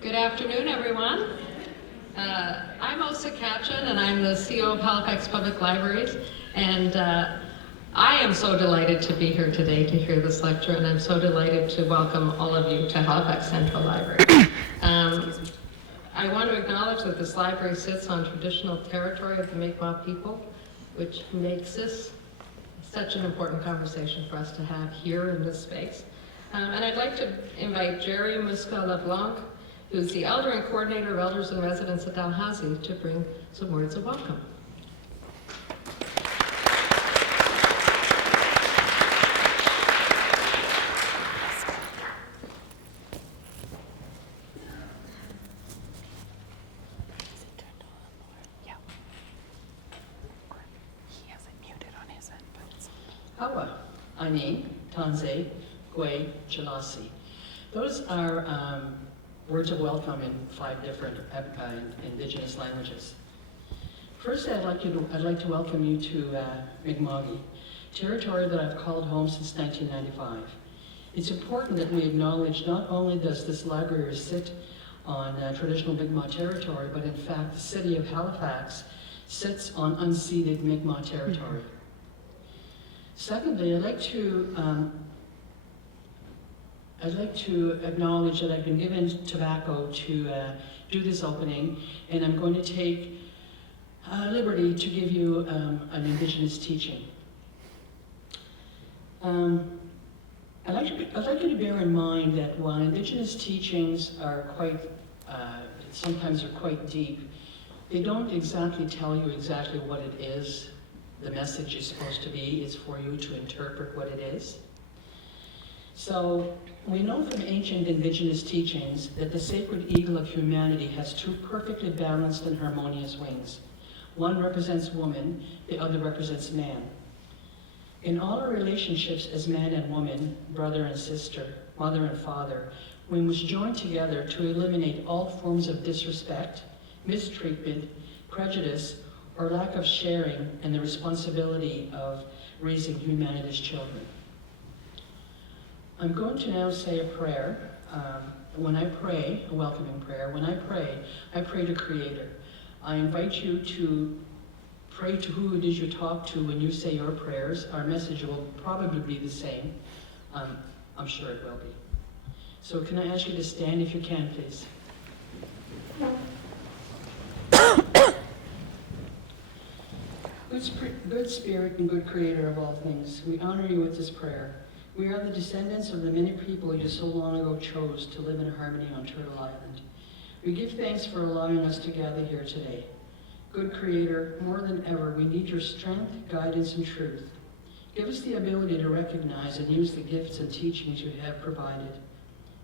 Good afternoon, everyone. I'm Osa Katchin, and I'm the CEO of Halifax Public Libraries. And I am so delighted to be here today to hear this lecture, and I'm so delighted to welcome all of you to Halifax Central Library. I want to acknowledge that this library sits on traditional territory of the Mi'kmaq people, which makes this such an important conversation for us to have here in this space. And I'd like to invite Jerry Musca-LeBlanc, who's the Elder and Coordinator of Elders and Residents at Dalhousie, to bring some words of welcome. Hawa, Ani, Tanze, Gwe, Chalasi. Those are words of welcome in 5 different Indigenous languages. First, I'd like to welcome you to Mi'kma'ki, territory that I've called home since 1995. It's important that we acknowledge not only does this library sit on traditional Mi'kmaq territory, but in fact the city of Halifax sits on unceded Mi'kmaq territory. Secondly, I'd like to acknowledge that I've been given tobacco to do this opening, and I'm going to take liberty to give you an Indigenous teaching. I'd like you to bear in mind that while Indigenous teachings are sometimes quite deep, they don't exactly tell you exactly what it is. The message is supposed to be is for you to interpret what it is. So we know from ancient Indigenous teachings that the sacred eagle of humanity has 2 perfectly balanced and harmonious wings. One represents woman, the other represents man. In all our relationships as man and woman, brother and sister, mother and father, we must join together to eliminate all forms of disrespect, mistreatment, prejudice, or lack of sharing and the responsibility of raising humanity's children. I'm going to now say a prayer. When I pray, a welcoming prayer, when I pray to Creator. I invite you to pray to who it is you talk to when you say your prayers. Our message will probably be the same. I'm sure it will be. So can I ask you to stand if you can, please? Good Spirit and good Creator of all things, we honor you with this prayer. We are the descendants of the many people you so long ago chose to live in harmony on Turtle Island. We give thanks for allowing us to gather here today. Good Creator, more than ever, we need your strength, guidance, and truth. Give us the ability to recognize and use the gifts and teachings you have provided.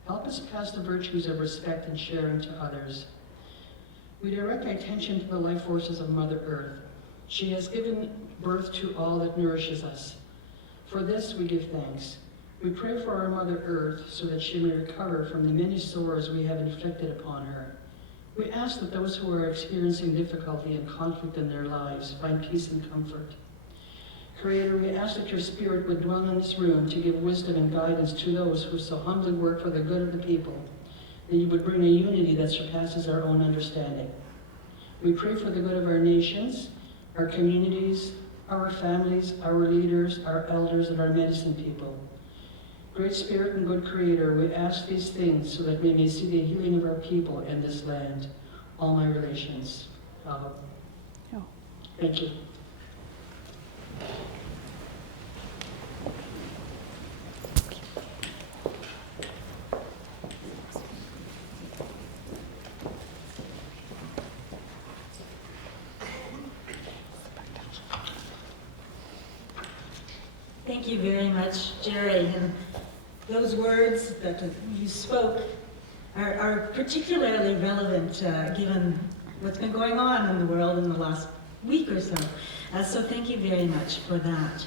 Help us pass the virtues of respect and sharing to others. We direct our attention to the life forces of Mother Earth. She has given birth to all that nourishes us. For this we give thanks. We pray for our Mother Earth so that she may recover from the many sores we have inflicted upon her. We ask that those who are experiencing difficulty and conflict in their lives find peace and comfort. Creator, we ask that your Spirit would dwell in this room to give wisdom and guidance to those who so humbly work for the good of the people, that you would bring a unity that surpasses our own understanding. We pray for the good of our nations, our communities, our families, our leaders, our elders, and our medicine people. Great Spirit and good Creator, we ask these things so that we may see the healing of our people in this land. All my relations. Thank you. Thank you very much, Jerry. And those words that you spoke are particularly relevant given what's been going on in the world in the last week or so. So thank you very much for that.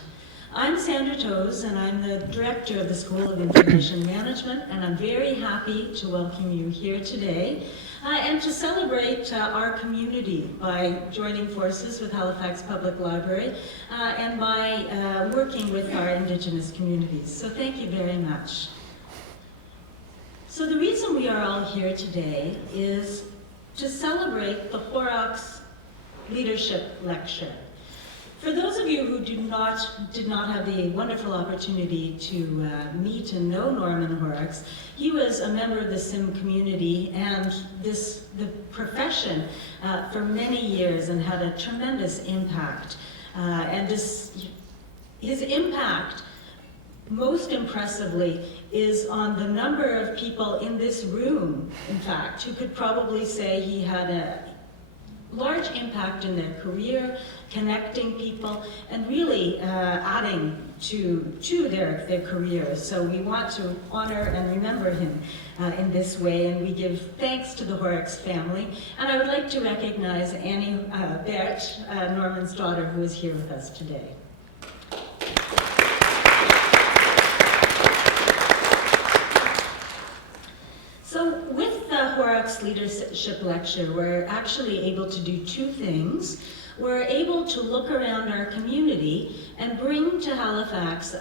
I'm Sandra Toes, and I'm the director of the School of Information Management, and I'm very happy to welcome you here today and to celebrate our community by joining forces with Halifax Public Library and by working with our Indigenous communities. So thank you very much. So the reason we are all here today is to celebrate the Horrocks Leadership Lecture. For those of you who did not have the wonderful opportunity to meet and know Norman Horrocks, he was a member of the SIM community and the profession for many years and had a tremendous impact. His impact, most impressively, is on the number of people in this room, in fact, who could probably say he had a large impact in their career, connecting people, and really adding to their careers. So we want to honor and remember him in this way, and we give thanks to the Horrocks family. And I would like to recognize Annie Bert, Norman's daughter, who is here with us today. So with the Horrocks Leadership Lecture, we're actually able to do two things. We're able to look around our community and bring to Halifax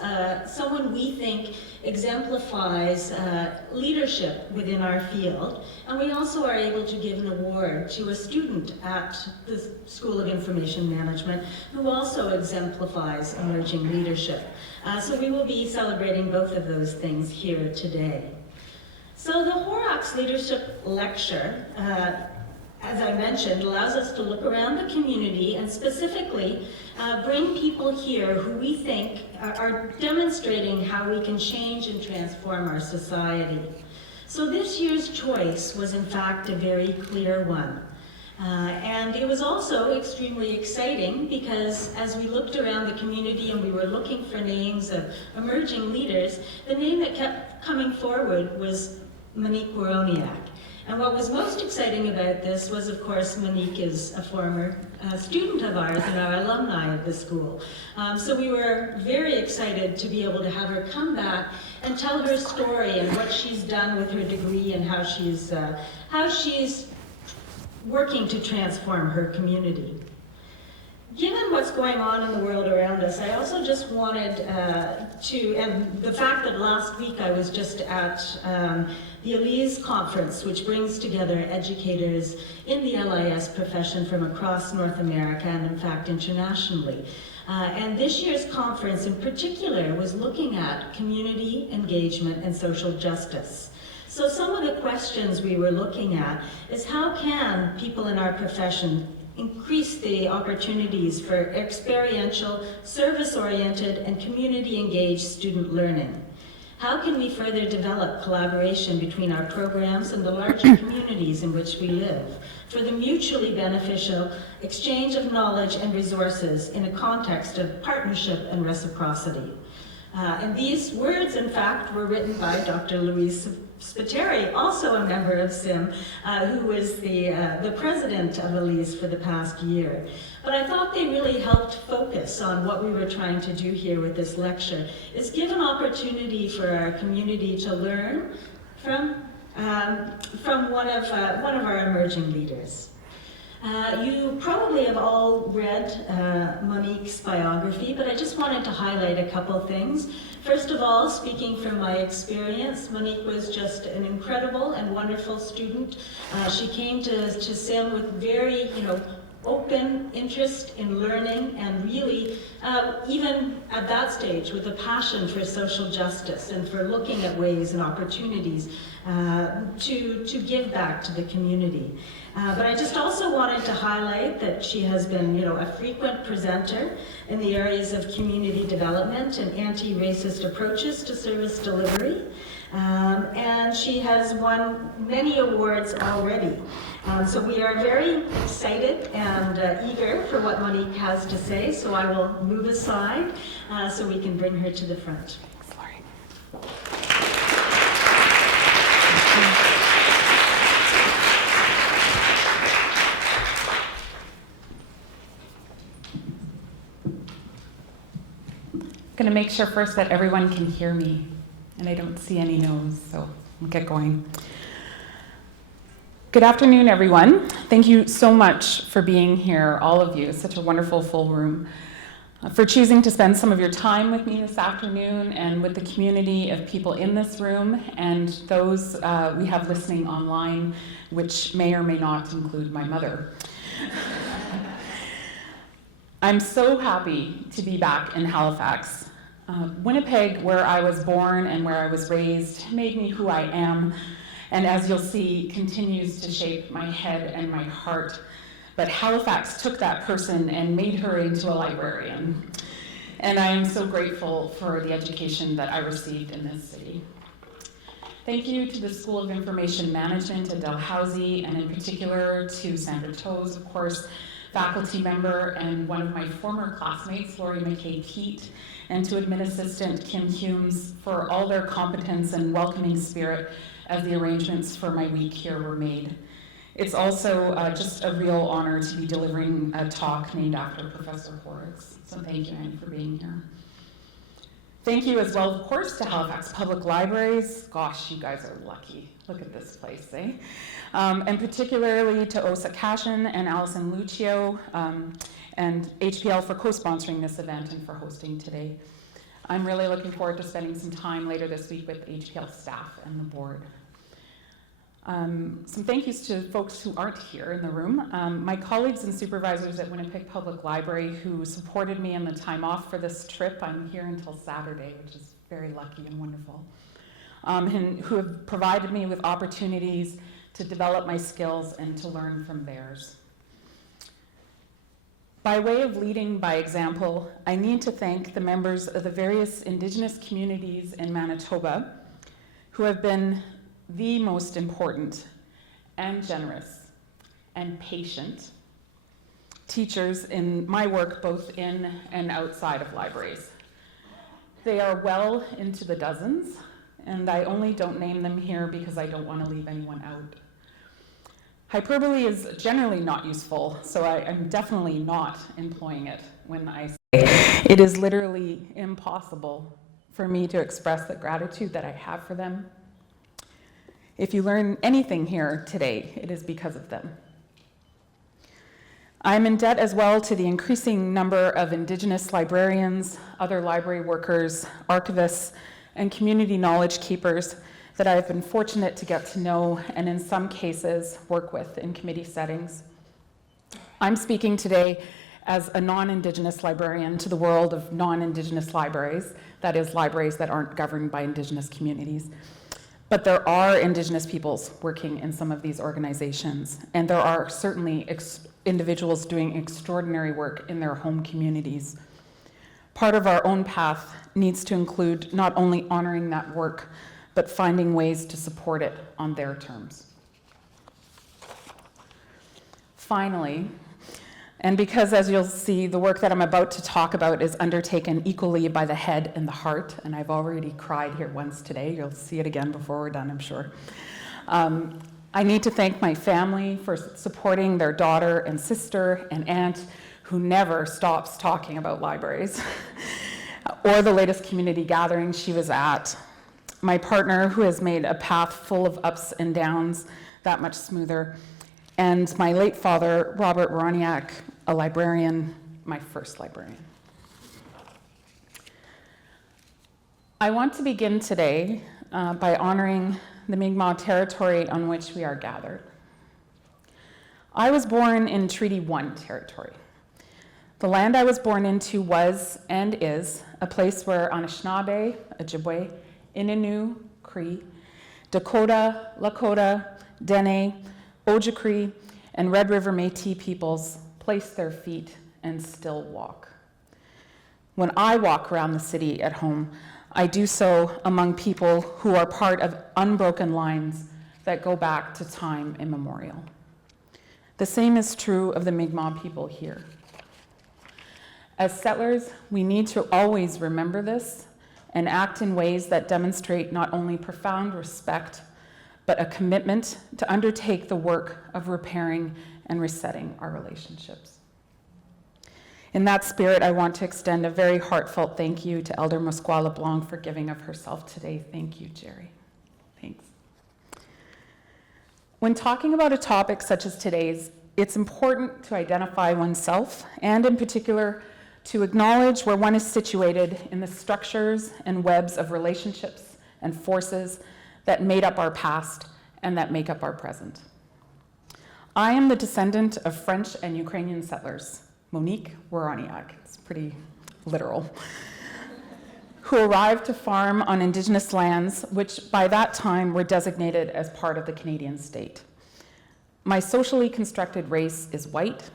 someone we think exemplifies leadership within our field. And we also are able to give an award to a student at the School of Information Management who also exemplifies emerging leadership. So we will be celebrating both of those things here today. So the Horrocks Leadership Lecture, as I mentioned, allows us to look around the community and specifically bring people here who we think are demonstrating how we can change and transform our society. So this year's choice was in fact a very clear one. And it was also extremely exciting because as we looked around the community and we were looking for names of emerging leaders, the name that kept coming forward was Monique Woroniak. And what was most exciting about this was, of course, Monique is a former student of ours and our alumni at the school. So we were very excited to be able to have her come back and tell her story and what she's done with her degree and how she's working to transform her community. Given what's going on in the world around us, I also just wanted and the fact that last week I was just at the Elise conference, which brings together educators in the LIS profession from across North America and in fact internationally. And this year's conference in particular was looking at community engagement and social justice. So some of the questions we were looking at is how can people in our profession increase the opportunities for experiential, service-oriented, and community-engaged student learning? How can we further develop collaboration between our programs and the larger communities in which we live for the mutually beneficial exchange of knowledge and resources in a context of partnership and reciprocity? And these words, in fact, were written by Dr. Louise Spiteri, also a member of SIM, who was the president of Elise for the past year. But I thought they really helped focus on what we were trying to do here with this lecture, is give an opportunity for our community to learn from one of our emerging leaders. You probably have all read Monique's biography, but I just wanted to highlight a couple things. First of all, speaking from my experience, Monique was just an incredible and wonderful student. She came to SIM with very, open interest in learning and really, even at that stage, with a passion for social justice and for looking at ways and opportunities to give back to the community. But I just also wanted to highlight that she has been, a frequent presenter in the areas of community development and anti-racist approaches to service delivery. And she has won many awards already. So we are very excited and eager for what Monique has to say, so I will move aside so we can bring her to the front. I'm going to make sure first that everyone can hear me, and I don't see any no's, so I'll get going. Good afternoon, everyone. Thank you so much for being here, all of you. Such a wonderful full room. for choosing to spend some of your time with me this afternoon and with the community of people in this room and those we have listening online, which may or may not include my mother. I'm so happy to be back in Halifax. Winnipeg, where I was born and where I was raised, made me who I am, and as you'll see, continues to shape my head and my heart. But Halifax took that person and made her into a librarian. And I am so grateful for the education that I received in this city. Thank you to the School of Information Management at Dalhousie, and in particular to Sandra Toes, of course, faculty member and one of my former classmates, Laurie McKay-Keat, and to admin assistant Kim Humes for all their competence and welcoming spirit as the arrangements for my week here were made. It's also just a real honor to be delivering a talk named after Professor Horrocks. So thank you, Anne, for being here. Thank you as well, of course, to Halifax Public Libraries. Gosh, you guys are lucky. Look at this place, eh? And particularly to Osa Cashin and Alison Lucio and HPL for co-sponsoring this event and for hosting today. I'm really looking forward to spending some time later this week with HPL staff and the board. Some thank yous to folks who aren't here in the room. My colleagues and supervisors at Winnipeg Public Library who supported me in the time off for this trip. I'm here until Saturday, which is very lucky and wonderful. And who have provided me with opportunities to develop my skills and to learn from theirs. By way of leading by example, I need to thank the members of the various Indigenous communities in Manitoba who have been the most important and generous and patient teachers in my work both in and outside of libraries. They are well into the dozens, and I only don't name them here because I don't want to leave anyone out. Hyperbole is generally not useful, so I'm definitely not employing it when I say it is literally impossible for me to express the gratitude that I have for them. If you learn anything here today, it is because of them. I'm in debt as well to the increasing number of Indigenous librarians, other library workers, archivists, and community knowledge keepers that I have been fortunate to get to know and in some cases work with in committee settings. I'm speaking today as a non-Indigenous librarian to the world of non-Indigenous libraries, that is, libraries that aren't governed by Indigenous communities. But there are Indigenous peoples working in some of these organizations, and there are certainly individuals doing extraordinary work in their home communities. Part of our own path needs to include not only honoring that work, but finding ways to support it on their terms. Finally, and because, as you'll see, the work that I'm about to talk about is undertaken equally by the head and the heart, and I've already cried here once today. You'll see it again before we're done, I'm sure. I need to thank my family for supporting their daughter and sister and aunt who never stops talking about libraries, or the latest community gathering she was at. My partner, who has made a path full of ups and downs that much smoother, and my late father, Robert Woroniak, a librarian, my first librarian. I want to begin today by honoring the Mi'kmaq territory on which we are gathered. I was born in Treaty 1 territory. The land I was born into was and is a place where Anishinaabe, Ojibwe, Innu, Cree, Dakota, Lakota, Dene, Ojibwe, and Red River Métis peoples place their feet and still walk. When I walk around the city at home, I do so among people who are part of unbroken lines that go back to time immemorial. The same is true of the Mi'kmaq people here. As settlers, we need to always remember this and act in ways that demonstrate not only profound respect, but a commitment to undertake the work of repairing and resetting our relationships. In that spirit, I want to extend a very heartfelt thank you to Elder Musqua LeBlanc for giving of herself today. Thank you, Jerry. Thanks. When talking about a topic such as today's, it's important to identify oneself and in particular to acknowledge where one is situated in the structures and webs of relationships and forces that made up our past and that make up our present. I am the descendant of French and Ukrainian settlers, Monique Woroniak, it's pretty literal, who arrived to farm on Indigenous lands, which by that time were designated as part of the Canadian state. My socially constructed race is white,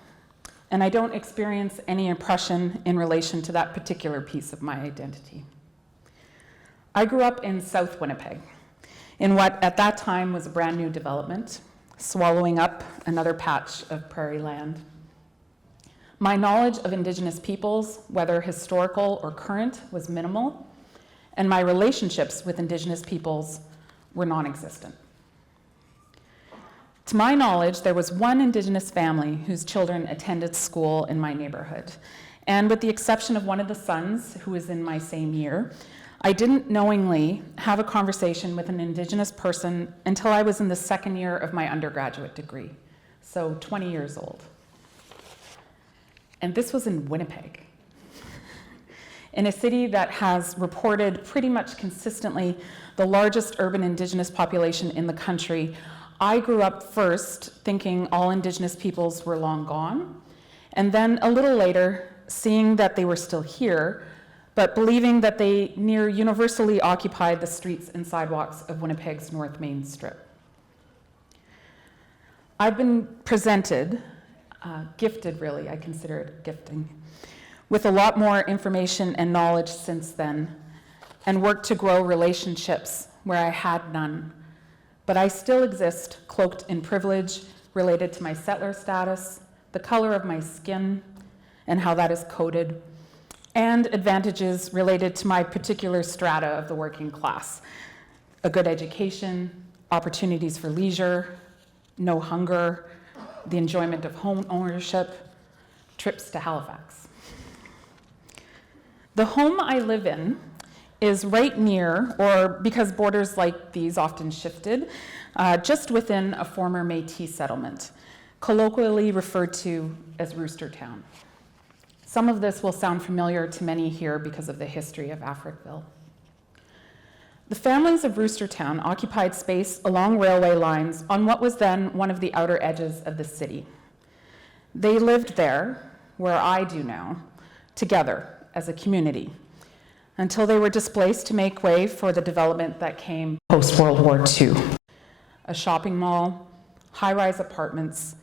and I don't experience any oppression in relation to that particular piece of my identity. I grew up in South Winnipeg, in what at that time was a brand new development, swallowing up another patch of prairie land. My knowledge of Indigenous peoples, whether historical or current, was minimal, and my relationships with Indigenous peoples were non-existent. To my knowledge, there was one Indigenous family whose children attended school in my neighborhood, and with the exception of one of the sons, who was in my same year, I didn't knowingly have a conversation with an Indigenous person until I was in the second year of my undergraduate degree, so 20 years old. And this was in Winnipeg, in a city that has reported pretty much consistently the largest urban Indigenous population in the country. I grew up first thinking all Indigenous peoples were long gone, and then a little later seeing that they were still here, but believing that they near universally occupied the streets and sidewalks of Winnipeg's North Main Strip. I've been presented, gifted really, I consider it gifting, with a lot more information and knowledge since then, and worked to grow relationships where I had none. But I still exist cloaked in privilege related to my settler status, the color of my skin, and how that is coded, and advantages related to my particular strata of the working class. A good education, opportunities for leisure, no hunger, the enjoyment of home ownership, trips to Halifax. The home I live in is right near, or because borders like these often shifted, just within a former Métis settlement, colloquially referred to as Rooster Town. Some of this will sound familiar to many here because of the history of Africville. The families of Rooster Town occupied space along railway lines on what was then one of the outer edges of the city. They lived there, where I do now, together as a community, until they were displaced to make way for the development that came post-World War II. A shopping mall, high-rise apartments,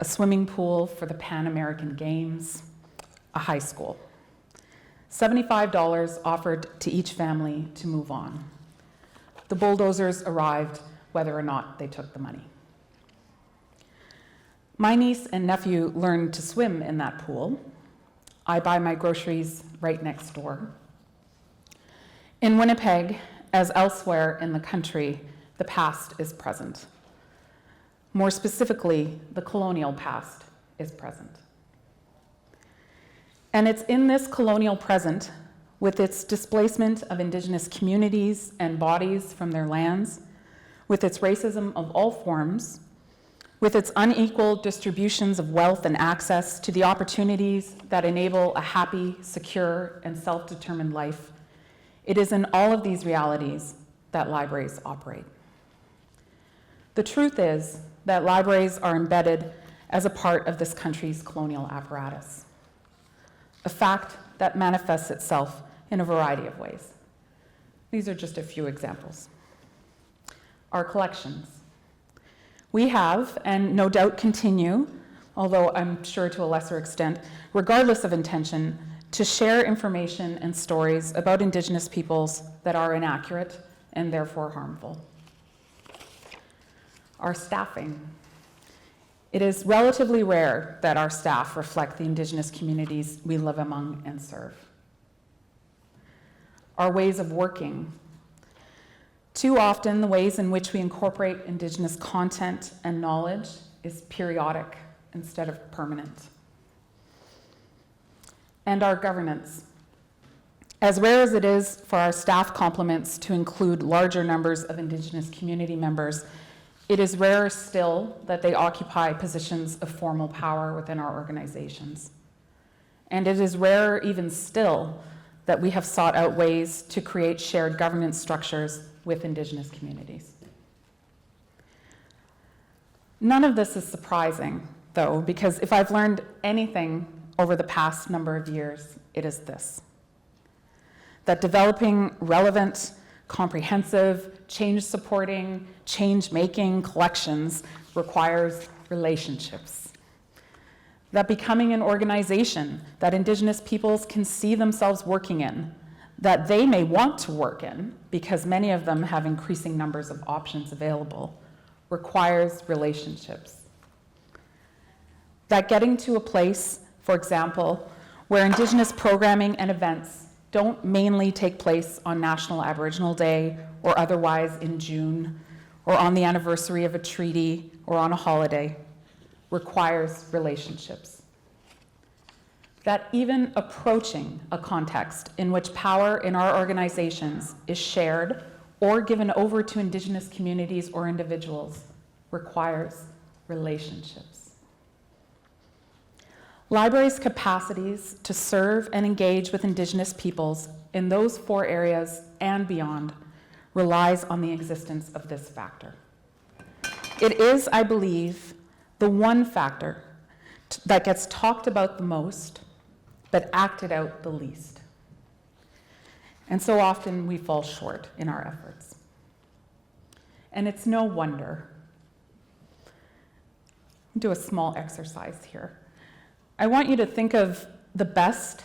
a swimming pool for the Pan American Games, a high school. $75 offered to each family to move on. The bulldozers arrived whether or not they took the money. My niece and nephew learned to swim in that pool. I buy my groceries right next door. In Winnipeg, as elsewhere in the country, the past is present. More specifically, the colonial past is present. And it's in this colonial present, with its displacement of Indigenous communities and bodies from their lands, with its racism of all forms, with its unequal distributions of wealth and access to the opportunities that enable a happy, secure, and self-determined life. It is in all of these realities that libraries operate. The truth is that libraries are embedded as a part of this country's colonial apparatus, a fact that manifests itself in a variety of ways. These are just a few examples. Our collections. We have, and no doubt continue, although I'm sure to a lesser extent, regardless of intention, to share information and stories about Indigenous peoples that are inaccurate and therefore harmful. Our staffing. It is relatively rare that our staff reflect the Indigenous communities we live among and serve. Our ways of working. Too often, the ways in which we incorporate Indigenous content and knowledge is periodic instead of permanent. And our governance. As rare as it is for our staff complements to include larger numbers of Indigenous community members, it is rarer still that they occupy positions of formal power within our organizations. And it is rarer even still that we have sought out ways to create shared governance structures with Indigenous communities. None of this is surprising, though, because if I've learned anything over the past number of years, it is this: that developing relevant, comprehensive, change-supporting, change-making collections requires relationships. That becoming an organization that Indigenous peoples can see themselves working in, that they may want to work in, because many of them have increasing numbers of options available, requires relationships. That getting to a place, for example, where Indigenous programming and events don't mainly take place on National Aboriginal Day or otherwise in June or on the anniversary of a treaty or on a holiday, requires relationships. That even approaching a context in which power in our organizations is shared or given over to Indigenous communities or individuals requires relationships. Libraries' capacities to serve and engage with Indigenous peoples in those 4 areas and beyond relies on the existence of this factor. It is, I believe, the one factor that gets talked about the most, but acted out the least. And so often we fall short in our efforts. And it's no wonder. I'll do a small exercise here. I want you to think of the best,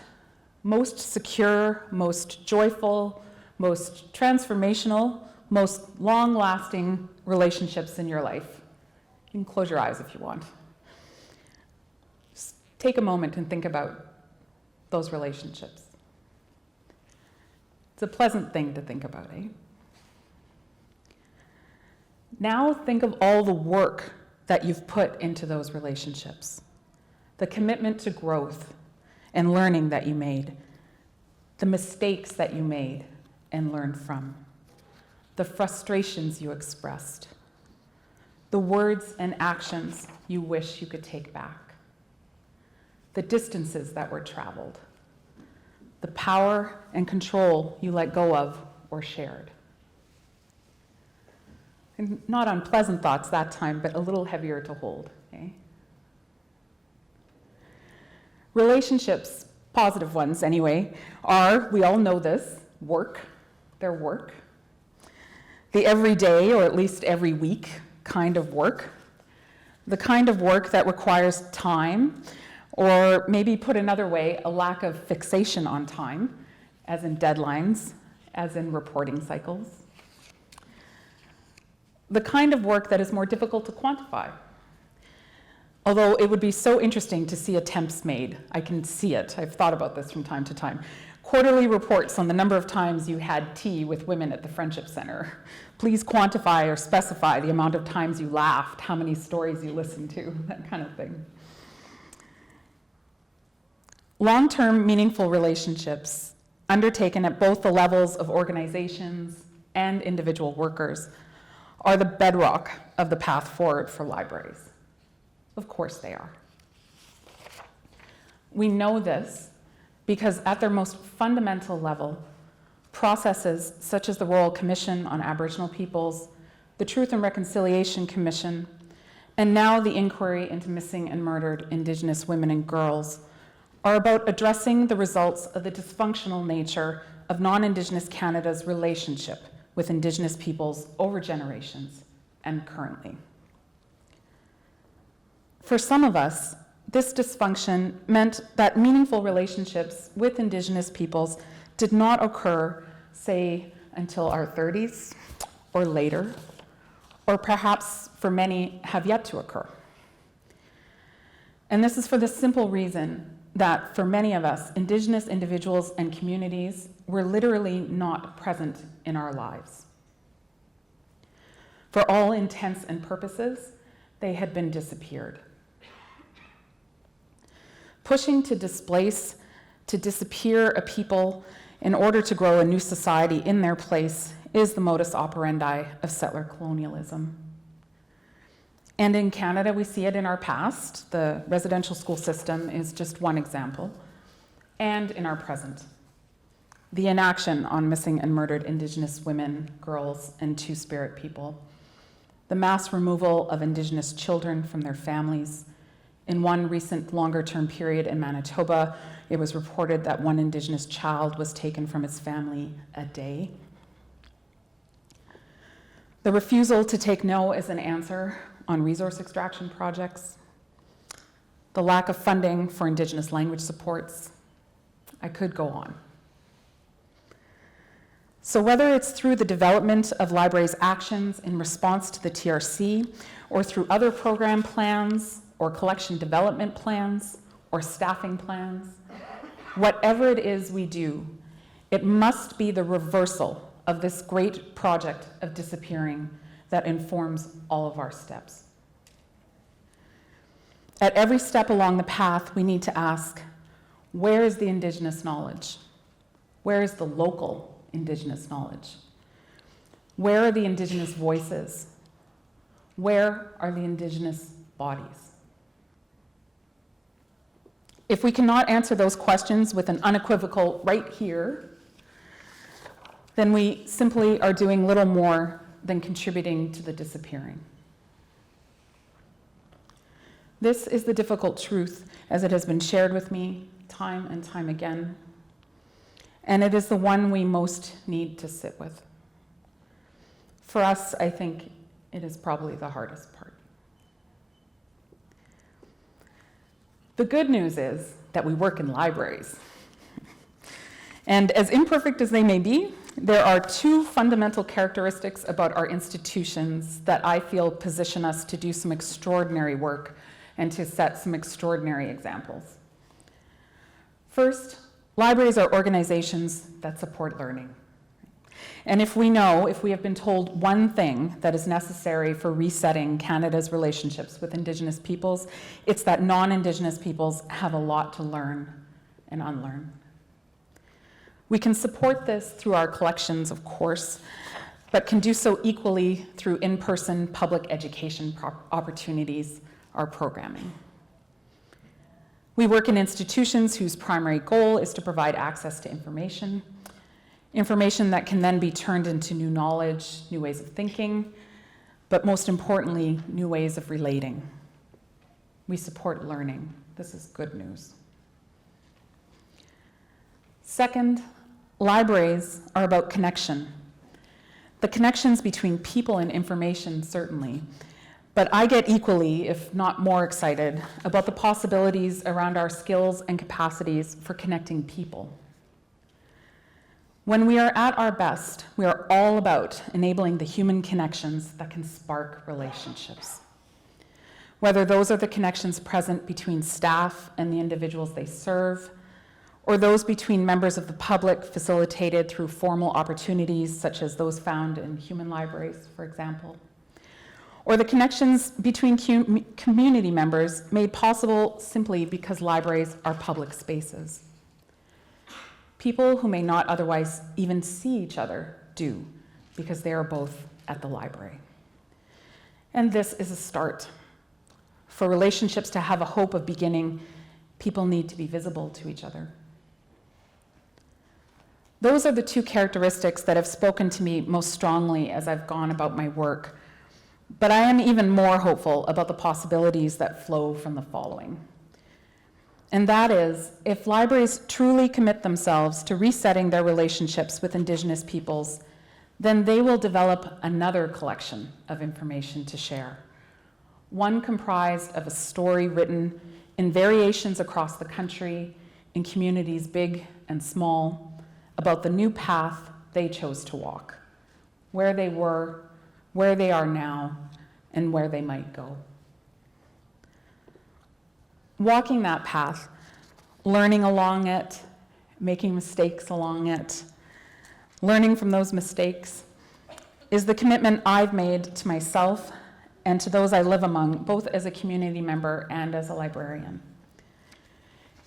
most secure, most joyful, most transformational, most long-lasting relationships in your life. You can close your eyes if you want. Just take a moment and think about those relationships. It's a pleasant thing to think about, eh? Now think of all the work that you've put into those relationships, the commitment to growth and learning that you made, the mistakes that you made and learned from, the frustrations you expressed, the words and actions you wish you could take back, the distances that were traveled, the power and control you let go of or shared. And not unpleasant thoughts that time, but a little heavier to hold, eh? Relationships, positive ones anyway, are, we all know this, work. They're work. The everyday, or at least every week, kind of work. The kind of work that requires time, or maybe put another way, a lack of fixation on time, as in deadlines, as in reporting cycles. The kind of work that is more difficult to quantify. Although it would be so interesting to see attempts made. I can see it. I've thought about this from time to time. Quarterly reports on the number of times you had tea with women at the Friendship Center. Please quantify or specify the amount of times you laughed, how many stories you listened to, that kind of thing. Long-term meaningful relationships undertaken at both the levels of organizations and individual workers are the bedrock of the path forward for libraries. Of course they are. We know this because at their most fundamental level, processes such as the Royal Commission on Aboriginal Peoples, the Truth and Reconciliation Commission, and now the inquiry into missing and murdered Indigenous women and girls are about addressing the results of the dysfunctional nature of non-Indigenous Canada's relationship with Indigenous peoples over generations and currently. For some of us, this dysfunction meant that meaningful relationships with Indigenous peoples did not occur, say, until our 30s or later, or perhaps for many have yet to occur. And this is for the simple reason that for many of us, Indigenous individuals and communities were literally not present in our lives. For all intents and purposes, they had been disappeared. Pushing to displace, to disappear a people in order to grow a new society in their place is the modus operandi of settler colonialism. And in Canada, we see it in our past. The residential school system is just one example. and in our present. The inaction on missing and murdered Indigenous women, girls, and Two-Spirit people. The mass removal of Indigenous children from their families. In one recent longer-term period in Manitoba, it was reported that one Indigenous child was taken from its family a day. The refusal to take no as an answer on resource extraction projects. The lack of funding for Indigenous language supports. I could go on. So whether it's through the development of libraries' actions in response to the TRC, or through other program plans, or collection development plans, or staffing plans, whatever it is we do, it must be the reversal of this great project of disappearing that informs all of our steps. At every step along the path, we need to ask, where is the Indigenous knowledge? Where is the local Indigenous knowledge? Where are the Indigenous voices? Where are the Indigenous bodies? If we cannot answer those questions with an unequivocal right here, then we simply are doing little more than contributing to the disappearing. This is the difficult truth as it has been shared with me time and time again, and it is the one we most need to sit with. For us, I think it is probably the hardest part. The good news is that we work in libraries. And as imperfect as they may be, there are two fundamental characteristics about our institutions that I feel position us to do some extraordinary work and to set some extraordinary examples. First, libraries are organizations that support learning. And if we have been told one thing that is necessary for resetting Canada's relationships with Indigenous peoples, it's that non-Indigenous peoples have a lot to learn and unlearn. We can support this through our collections, of course, but can do so equally through in-person public education opportunities, our programming. We work in institutions whose primary goal is to provide access to information that can then be turned into new knowledge, new ways of thinking, but most importantly, new ways of relating. We support learning. This is good news. Second, libraries are about connection. The connections between people and information, certainly, but I get equally, if not more excited, about the possibilities around our skills and capacities for connecting people. When we are at our best, we are all about enabling the human connections that can spark relationships. Whether those are the connections present between staff and the individuals they serve, or those between members of the public facilitated through formal opportunities such as those found in human libraries, for example, or the connections between community members made possible simply because libraries are public spaces. People who may not otherwise even see each other do, because they are both at the library. And this is a start. For relationships to have a hope of beginning, people need to be visible to each other. Those are the two characteristics that have spoken to me most strongly as I've gone about my work. But I am even more hopeful about the possibilities that flow from the following. And that is, if libraries truly commit themselves to resetting their relationships with Indigenous peoples, then they will develop another collection of information to share. One comprised of a story written in variations across the country, in communities big and small, about the new path they chose to walk, where they were, where they are now, and where they might go. Walking that path, learning along it, making mistakes along it, learning from those mistakes, is the commitment I've made to myself and to those I live among, both as a community member and as a librarian.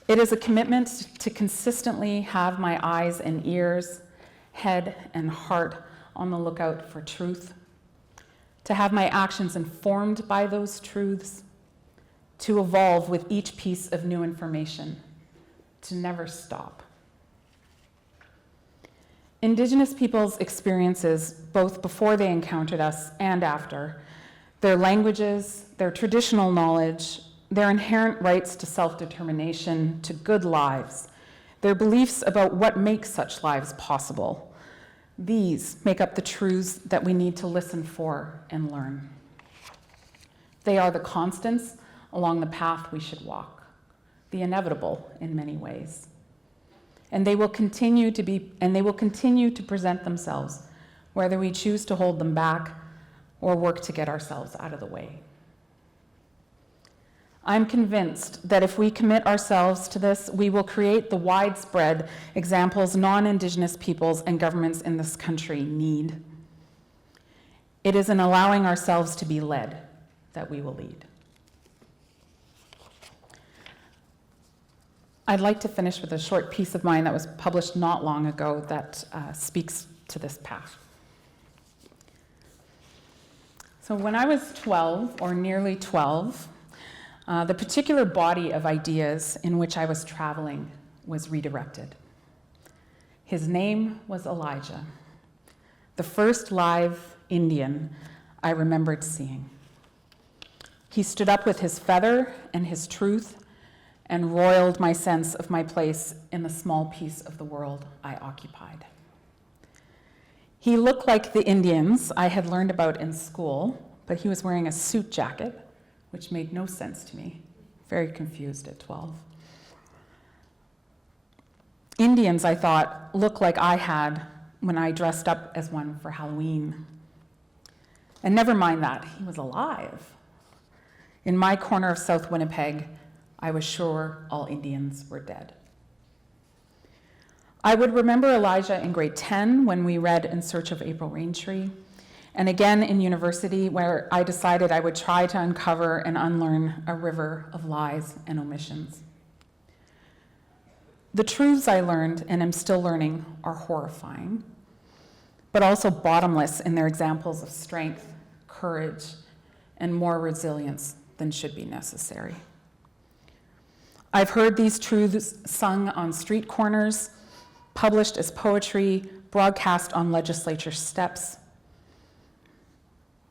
It is a commitment to consistently have my eyes and ears, head and heart on the lookout for truth, to have my actions informed by those truths, to evolve with each piece of new information, to never stop. Indigenous peoples' experiences, both before they encountered us and after, their languages, their traditional knowledge, their inherent rights to self-determination, to good lives, their beliefs about what makes such lives possible, these make up the truths that we need to listen for and learn. They are the constants along the path we should walk, the inevitable in many ways. And they will continue to present themselves, whether we choose to hold them back or work to get ourselves out of the way. I'm convinced that if we commit ourselves to this, we will create the widespread examples non-Indigenous peoples and governments in this country need. It is in allowing ourselves to be led that we will lead. I'd like to finish with a short piece of mine that was published not long ago that speaks to this path. So when I was 12, or nearly 12, the particular body of ideas in which I was traveling was redirected. His name was Elijah, the first live Indian I remembered seeing. He stood up with his feather and his truth and roiled my sense of my place in the small piece of the world I occupied. He looked like the Indians I had learned about in school, but he was wearing a suit jacket, which made no sense to me. Very confused at 12. Indians, I thought, look like I had when I dressed up as one for Halloween. And never mind that, he was alive. In my corner of South Winnipeg, I was sure all Indians were dead. I would remember Elijah in grade 10 when we read In Search of April Raintree, and again in university where I decided I would try to uncover and unlearn a river of lies and omissions. The truths I learned and am still learning are horrifying, but also bottomless in their examples of strength, courage, and more resilience than should be necessary. I've heard these truths sung on street corners, published as poetry, broadcast on legislature steps.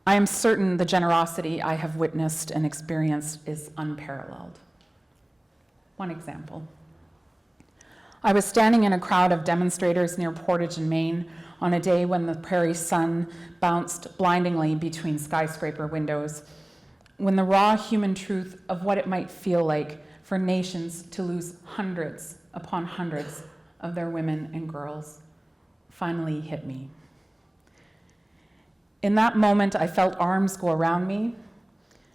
I am certain the generosity I have witnessed and experienced is unparalleled. One example. I was standing in a crowd of demonstrators near Portage in Maine on a day when the prairie sun bounced blindingly between skyscraper windows, when the raw human truth of what it might feel like for nations to lose hundreds upon hundreds of their women and girls finally hit me. In that moment, I felt arms go around me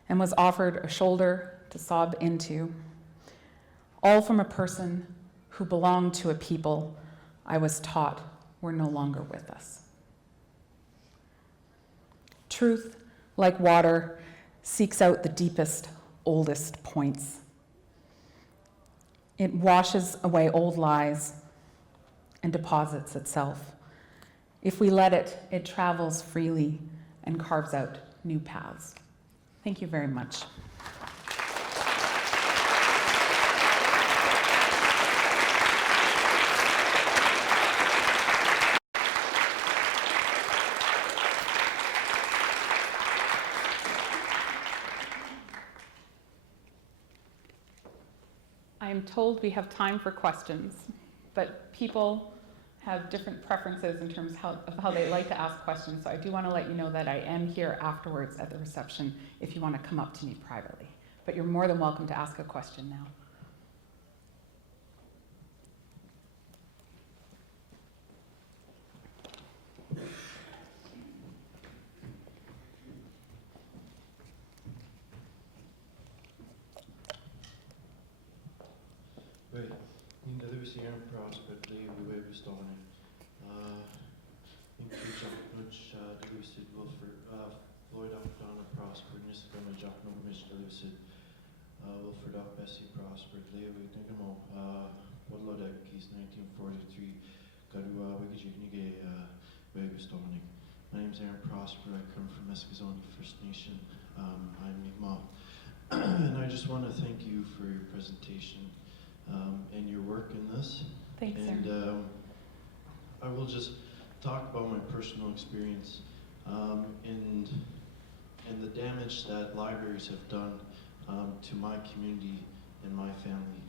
and was offered a shoulder to sob into, all from a person who belonged to a people I was taught were no longer with us. Truth, like water, seeks out the deepest, oldest points. It washes away old lies and deposits itself. If we let it, it travels freely and carves out new paths. Thank you very much. I am told we have time for questions, but people have different preferences in terms of how they like to ask questions, so I do want to let you know that I am here afterwards at the reception if you want to come up to me privately. But you're more than welcome to ask a question now. Right, in Dalhousie and prosperately we were restoring. In Kuchaknuch, Dalhousie Wilford, Floyd Donna prospered, Niskama Jackno Mish Dalhousie, Wilford Bessie prospered, Leo Nigamo, Woodlodek, Keys 1943, Garua, Wigijinige, Wegustoning. My name's Aaron Prosper, I come from Eskazoni First Nation. I'm Nigma. And I just want to thank you for your presentation. and your work in this. Thanks, And sir. I will just talk about my personal experience and the damage that libraries have done to my community and my family.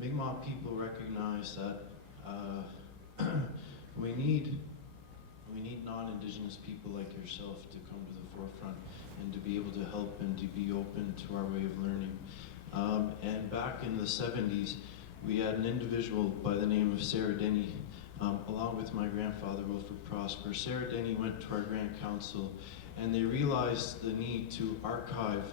Mi'kmaq people recognize that we need non-Indigenous people like yourself to come to the forefront and to be able to help and to be open to our way of learning. And back in the 70s, we had an individual by the name of Sarah Denny, along with my grandfather, Wilfred Prosper. Sarah Denny went to our Grand Council, and they realized the need to archive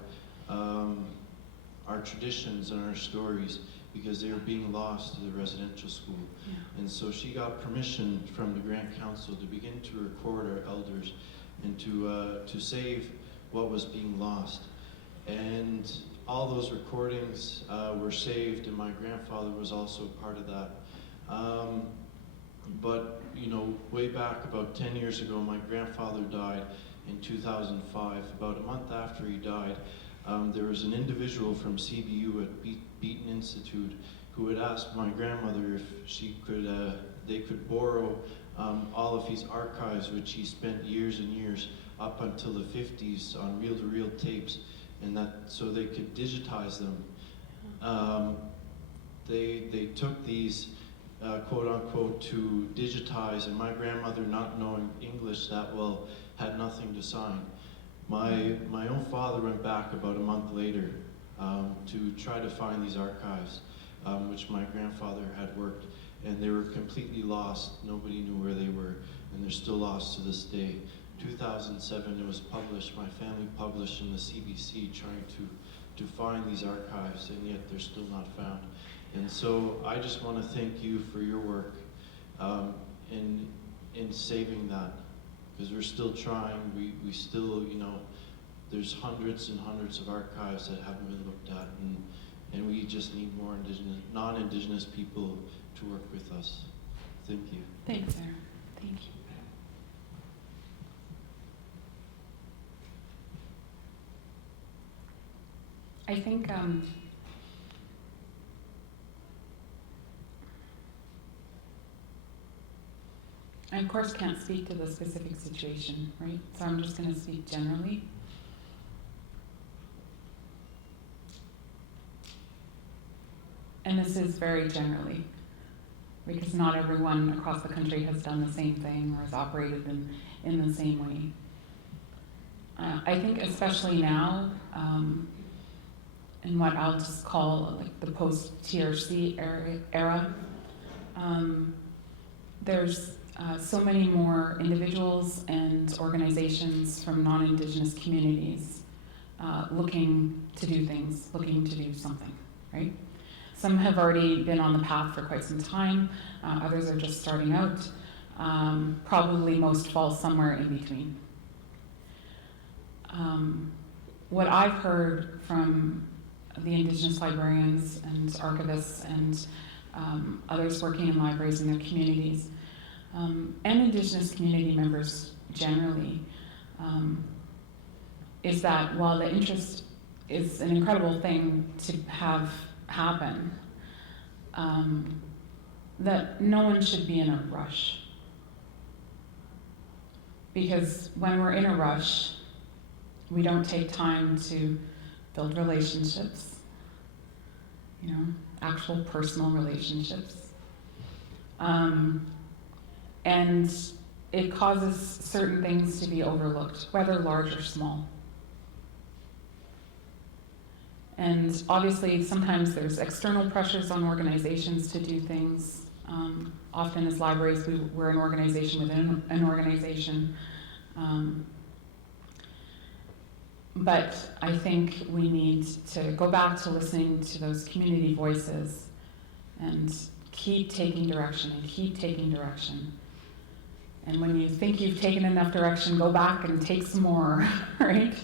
our traditions and our stories because they were being lost to the residential school. Yeah. And so she got permission from the Grand Council to begin to record our elders and to save what was being lost. And all those recordings were saved, and my grandfather was also part of that. But way back about 10 years ago, my grandfather died in 2005. About a month after he died, there was an individual from CBU at Beaton Institute who had asked my grandmother if they could borrow all of his archives, which he spent years and years up until the 50s on reel-to-reel tapes, and that so they could digitize them. They took these quote unquote to digitize, and my grandmother, not knowing English that well, had nothing to sign. My own father went back about a month later to try to find these archives, which my grandfather had worked, and they were completely lost. Nobody knew where they were, and they're still lost to this day. 2007 it was published, my family published in the CBC trying to find these archives, and yet they're still not found. And so I just want to thank you for your work in saving that, because we're still trying. We still, there's hundreds and hundreds of archives that haven't been looked at, and we just need more non-Indigenous people to work with us. Thank you. Thanks, Sarah. Thank you. I think I of course can't speak to the specific situation, right? So I'm just going to speak generally. And this is very generally, because not everyone across the country has done the same thing or has operated in the same way. I think especially now, in what I'll just call like the post-TRC era, there's so many more individuals and organizations from non-Indigenous communities looking to do things, looking to do something, right? Some have already been on the path for quite some time, others are just starting out. Probably most fall somewhere in between. What I've heard from the Indigenous librarians and archivists and others working in libraries in their communities, and Indigenous community members generally, is that while the interest is an incredible thing to have happen, that no one should be in a rush. Because when we're in a rush, we don't take time to build relationships, actual personal relationships. And it causes certain things to be overlooked, whether large or small. And obviously, sometimes there's external pressures on organizations to do things. Often as libraries, we're an organization within an organization. But I think we need to go back to listening to those community voices and keep taking direction and keep taking direction. And when you think you've taken enough direction, go back and take some more, right?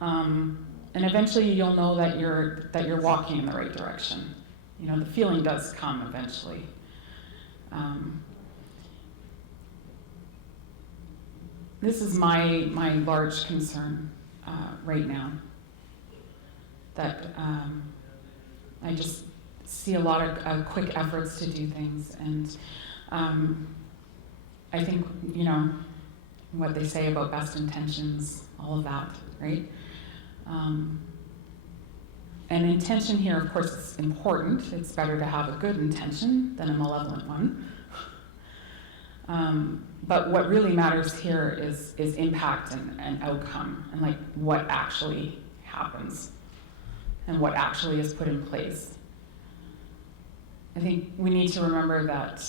And eventually you'll know that you're walking in the right direction. The feeling does come eventually. This is my large concern right now. That, I just see a lot of quick efforts to do things, and I think, you know, what they say about best intentions, all of that, right? And intention here, of course, is important. It's better to have a good intention than a malevolent one. But what really matters here is impact and outcome, and like what actually happens and what actually is put in place. I think we need to remember that,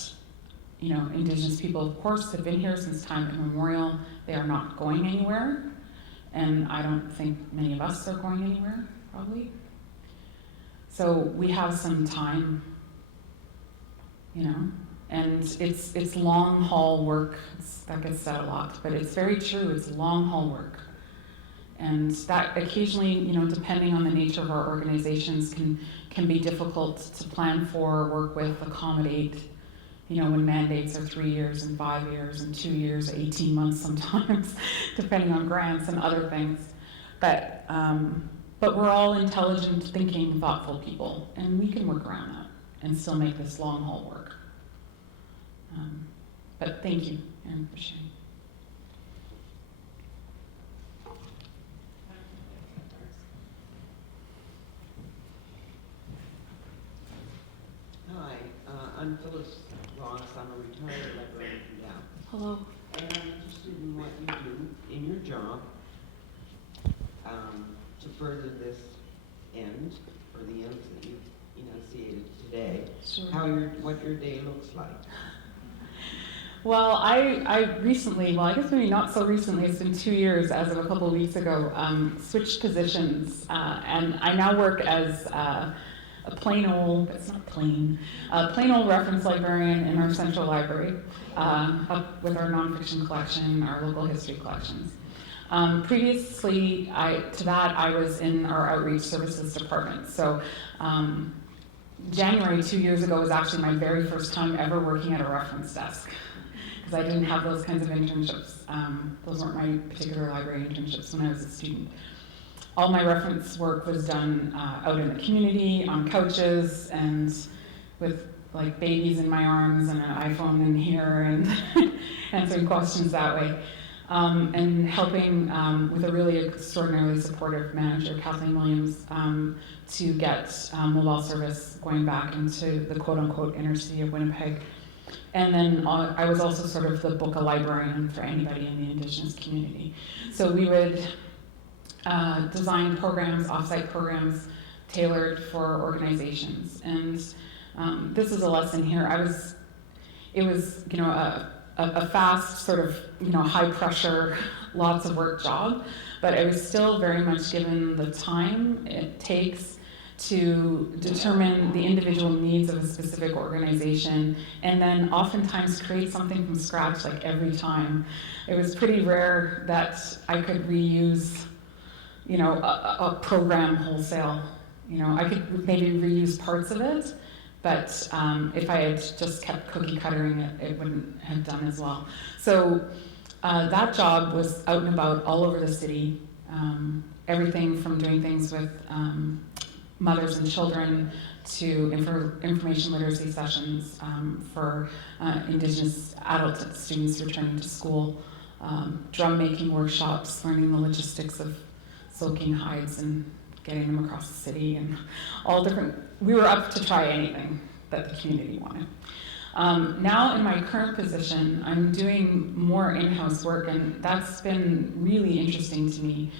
you know, Indigenous people, of course, have been here since time immemorial. They are not going anywhere, and I don't think many of us are going anywhere, probably. So we have some time, you know, and it's long haul work. That gets said a lot, but it's very true. It's long haul work, and that occasionally, you know, depending on the nature of our organizations, can be difficult to plan for, work with, accommodate. You know, when mandates are 3 years and 5 years and 2 years, 18 months sometimes, depending on grants and other things. But we're all intelligent, thinking, thoughtful people, and we can work around that and still make this long haul work. But thank you, Erin, for sharing. Hi, I'm Phyllis Ross. I'm a retired librarian from Dow. Hello. And I'm interested in what you do in your job to further this end, or the ends that you've enunciated today. Sure. What your day looks like. Well, I recently, well, I guess maybe not so recently, it's been 2 years as of a couple of weeks ago, switched positions, and I now work as a plain old, it's not plain, a plain old reference librarian in our central library, up with our nonfiction collection, our local history collections. Previously to that, I was in our outreach services department. So January 2 years ago was actually my very first time ever working at a reference desk, because I didn't have those kinds of internships. Those weren't my particular library internships when I was a student. All my reference work was done out in the community, on couches, and with like babies in my arms and an iPhone in here, and answering questions that way. And helping with a really extraordinarily supportive manager, Kathleen Williams, to get mobile service going back into the quote-unquote inner city of Winnipeg. And then I was also sort of the book a librarian for anybody in the Indigenous community. So we would design programs, offsite programs, tailored for organizations. And this is a lesson here. It was, you know, a fast sort of, you know, high pressure, lots of work job, but I was still very much given the time it takes to determine the individual needs of a specific organization, and then oftentimes create something from scratch, like every time. It was pretty rare that I could reuse, you know, a program wholesale. You know, I could maybe reuse parts of it, but if I had just kept cookie cuttering it, it wouldn't have done as well. So that job was out and about all over the city. Everything from doing things with mothers and children to information literacy sessions for Indigenous adult students returning to school, drum making workshops, learning the logistics of soaking hides and getting them across the city, and all different. We were up to try anything that the community wanted. Now in my current position, I'm doing more in-house work, and that's been really interesting to me.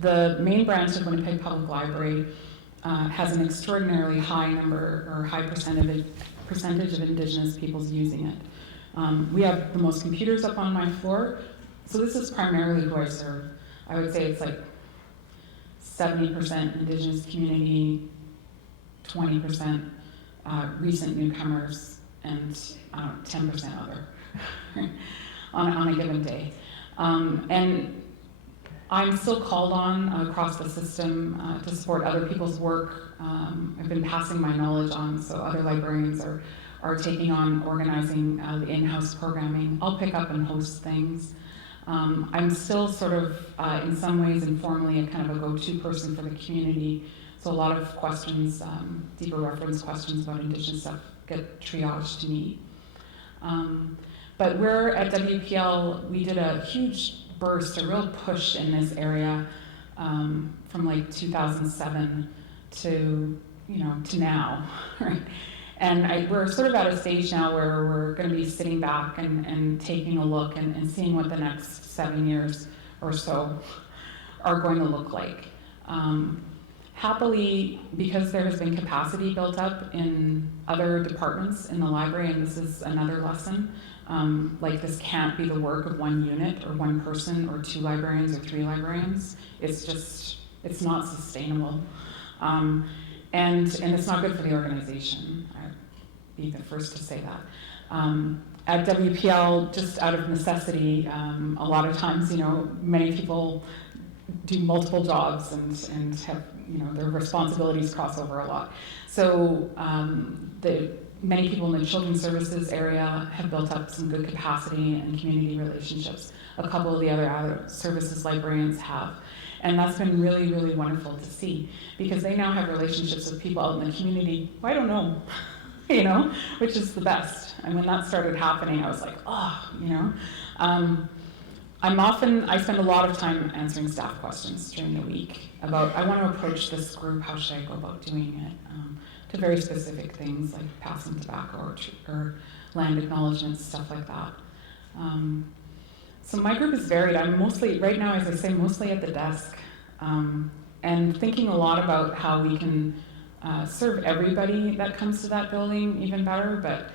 The main branch of Winnipeg Public Library has an extraordinarily high number, or high percentage of Indigenous peoples using it. We have the most computers up on my floor, so this is primarily who I serve. I would say it's like 70% Indigenous community, 20% recent newcomers, and 10% other on a given day. And I'm still called on across the system to support other people's work. I've been passing my knowledge on, so other librarians are taking on organizing the in-house programming. I'll pick up and host things. I'm still sort of, in some ways informally, a kind of a go-to person for the community. So a lot of questions, deeper reference questions about Indigenous stuff get triaged to me. But we're at WPL, we did a huge burst, a real push in this area from like 2007 to, to now, right? And we're sort of at a stage now where we're going to be sitting back and taking a look and seeing what the next 7 years or so are going to look like. Happily, because there has been capacity built up in other departments in the library, and this is another lesson, like this can't be the work of one unit or one person or 2 librarians or 3 librarians. It's not sustainable. And it's not good for the organization. I'd be the first to say that. At WPL, just out of necessity, a lot of times, many people do multiple jobs and have, their responsibilities cross over a lot. So many people in the children's services area have built up some good capacity and community relationships. A couple of the other services librarians have. And that's been really, really wonderful to see, because they now have relationships with people out in the community who I don't know, which is the best. And when that started happening, I was like, I spend a lot of time answering staff questions during the week about, I want to approach this group, how should I go about doing it? To very specific things like passing tobacco or land acknowledgements, stuff like that. So my group is varied. I'm mostly, right now, as I say, mostly at the desk, and thinking a lot about how we can serve everybody that comes to that building even better, but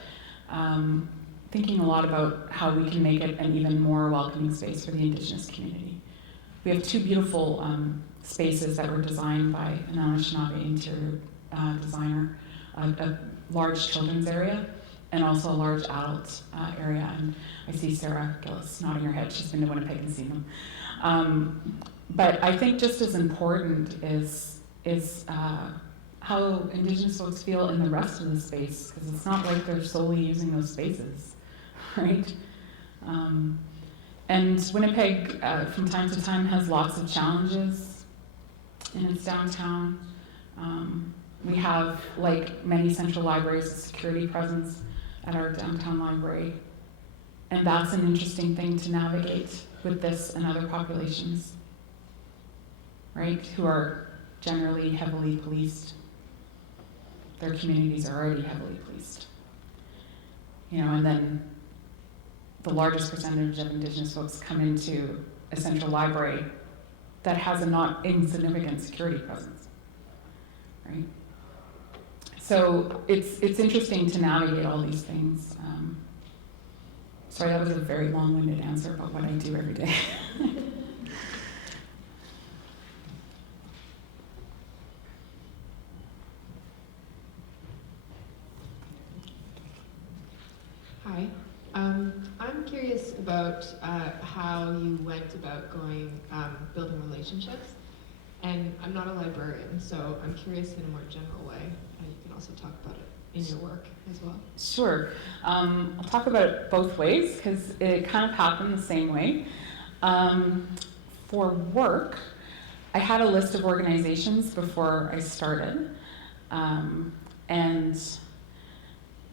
thinking a lot about how we can make it an even more welcoming space for the Indigenous community. We have 2 beautiful spaces that were designed by an Anishinaabe interior designer, a large children's area and also a large adult area. And I see Sarah Gillis nodding her head. She's been to Winnipeg and seen them. But I think just as important is how Indigenous folks feel in the rest of the space, because it's not like they're solely using those spaces, right? And Winnipeg, from time to time, has lots of challenges in its downtown. We have, like many central libraries, a security presence at our downtown library. And that's an interesting thing to navigate with this and other populations, right? Who are generally heavily policed. Their communities are already heavily policed. And then the largest percentage of Indigenous folks come into a central library that has a not insignificant security presence, right? So it's interesting to navigate all these things. Sorry, that was a very long-winded answer about what I do every day. Hi. I'm curious about how you went about building relationships. And I'm not a librarian, so I'm curious in a more general way. You can also talk about it in your work as well. Sure. I'll talk about it both ways because it kind of happened the same way. For work, I had a list of organizations before I started, and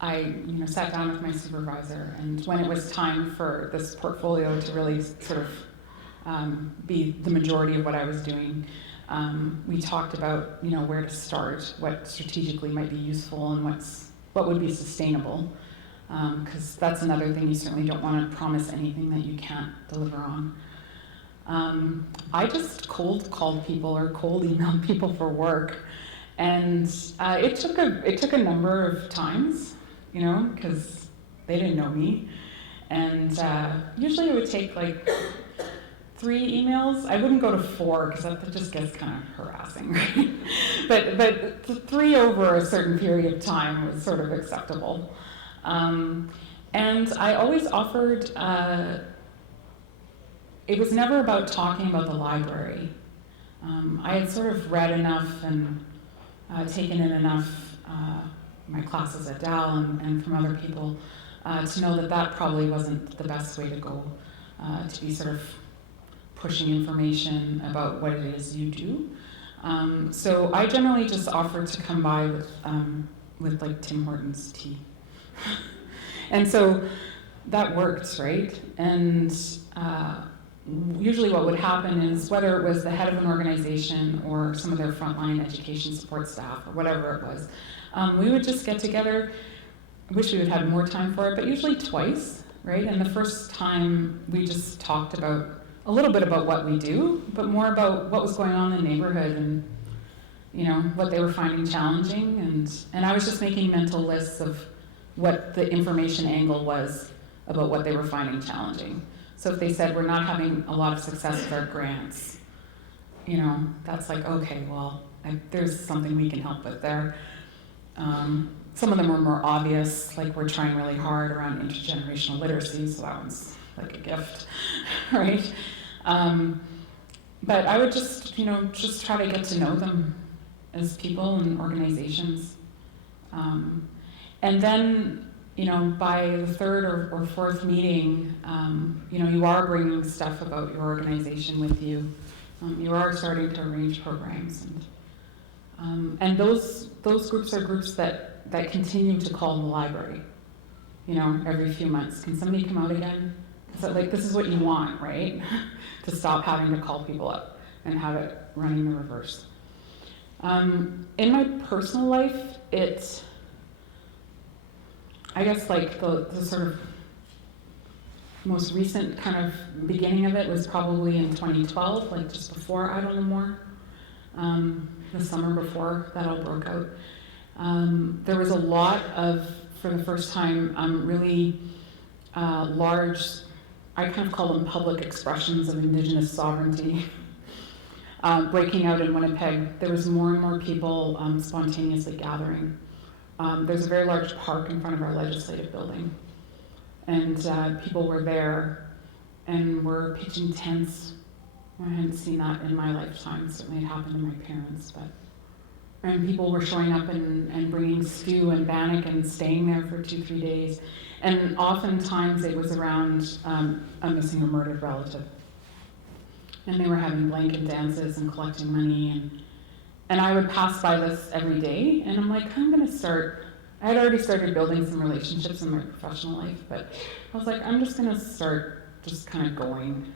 I sat down with my supervisor, and when it was time for this portfolio to really sort of be the majority of what I was doing, we talked about where to start, what strategically might be useful, and what would be sustainable, because that's another thing. You certainly don't want to promise anything that you can't deliver on. I just cold called people or cold emailed people for work, and it took a number of times, because they didn't know me, and usually it would take like 3 emails. I wouldn't go to 4 because that just gets kind of harassing, right? But 3 over a certain period of time was sort of acceptable. And I always offered, it was never about talking about the library. I had sort of read enough and taken in enough my classes at Dal and from other people to know that probably wasn't the best way to go, to be sort of pushing information about what it is you do. So I generally just offer to come by with like Tim Hortons tea. And so that worked, right? And usually what would happen is, whether it was the head of an organization or some of their frontline education support staff or whatever it was, we would just get together. I wish we would have more time for it, but usually twice, right? And the first time we just talked about a little bit about what we do, but more about what was going on in the neighborhood and, you know, what they were finding challenging. And I was just making mental lists of what the information angle was about what they were finding challenging. So if they said, we're not having a lot of success with our grants, you know, that's like, okay, well, there's something we can help with there. Some of them were more obvious, like we're trying really hard around intergenerational literacy, so that one's like a gift, right? But I would just, you know, just try to get to know them as people and organizations. And then, you know, by the third or fourth meeting, you know, you are bringing stuff about your organization with you. You are starting to arrange programs. And those groups are groups that continue to call the library, you know, every few months. Can somebody come out again? So, like, this is what you want, right? To stop having to call people up and have it running the reverse. In my personal life, I guess like the sort of most recent kind of beginning of it was probably in 2012, like just before I Don't Know More, the summer before that all broke out. There was a lot of, for the first time, really large, I kind of call them public expressions of Indigenous sovereignty, breaking out in Winnipeg. There was more and more people spontaneously gathering. There's a very large park in front of our legislative building, and people were there and were pitching tents. I hadn't seen that in my lifetime. Certainly it happened to my parents, and people were showing up and bringing stew and bannock and staying there for 2-3 days. And oftentimes it was around a missing or murdered relative. And they were having blanket dances and collecting money. And I would pass by this every day, and I'm like, I had already started building some relationships in my professional life, but I was like, I'm just gonna start just kind of going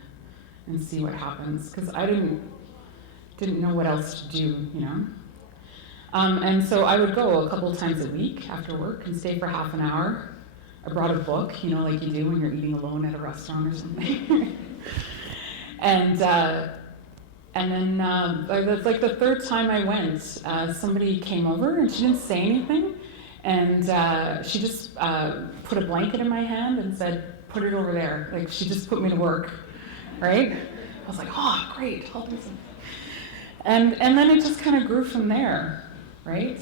and see what happens, because I didn't know what else to do, you know? And so I would go a couple times a week after work and stay for half an hour. I brought a book, you know, like you do when you're eating alone at a restaurant or something. And then like the third time I went, somebody came over and she didn't say anything. And she just put a blanket in my hand and said, put it over there. Like, she just put me to work, right? I was like, oh, great, I'll do something. And then it just kind of grew from there, right?